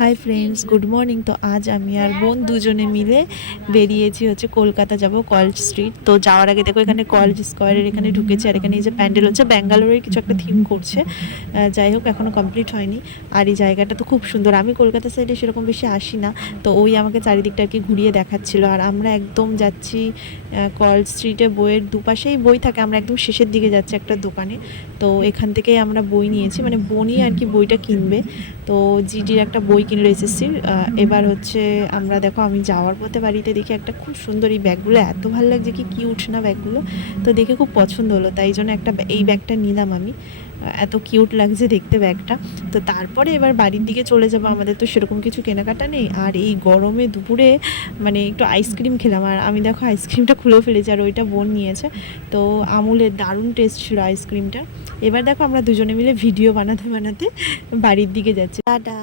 Hi friends, good morning. তো আজ আমি আর বোন দুজনে মিলে বেরিয়েছি হচ্ছে কলকাতা যাব, কলেজ স্ট্রিট। তো যাওয়ার আগে দেখো এখানে কলেজ স্কোয়ারের এখানে ঢুকেছি, আর এখানে এই যে প্যান্ডেল হচ্ছে ব্যাঙ্গালোরের কিছু একটা থিম করছে। যাই হোক, এখনও কমপ্লিট হয়নি। আর এই জায়গাটা তো খুব সুন্দর। আমি কলকাতা সাইডে সেরকম বেশি আসি না, তো ওই আমাকে চারিদিকটা আর কি ঘুরিয়ে দেখাচ্ছিল। আর আমরা একদম যাচ্ছি কলেজ স্ট্রিটে, বইয়ের দুপাশেই বই থাকে। আমরা একদম শেষের দিকে যাচ্ছি একটা দোকানে। তো এখান থেকেই আমরা বই নিয়েছি, মানে বোনই আর কি বইটা কিনবে। তো জিডির একটা বই কিনলো এসএসসির। এবার হচ্ছে আমরা দেখো, আমি যাওয়ার পথে বাড়িতে দেখি একটা খুব সুন্দর, এই ব্যাগগুলো এত ভালো লাগছে, কি কিউট না ব্যাগগুলো। তো দেখে খুব পছন্দ হলো, তাই জন্য এই ব্যাগটা নিলাম আমি। এত কিউট লাগছে দেখতে ব্যাগটা। তো তারপরে এবার বাড়ির দিকে চলে যাবো। আমাদের তো সেরকম কিছু কেনাকাটা নেই, আর এই গরমে দুপুরে মানে একটু আইসক্রিম খেলাম। আর আমি দেখো আইসক্রিমটা খুলে ফেলেছি, আর ওইটা বোন নিয়েছে। তো আমুলের দারুণ টেস্ট ছিল আইসক্রিমটা। এবার দেখো আমরা দুজনে মিলে ভিডিও বানাতে বানাতে বাড়ির দিকে যাচ্ছি। টাটা।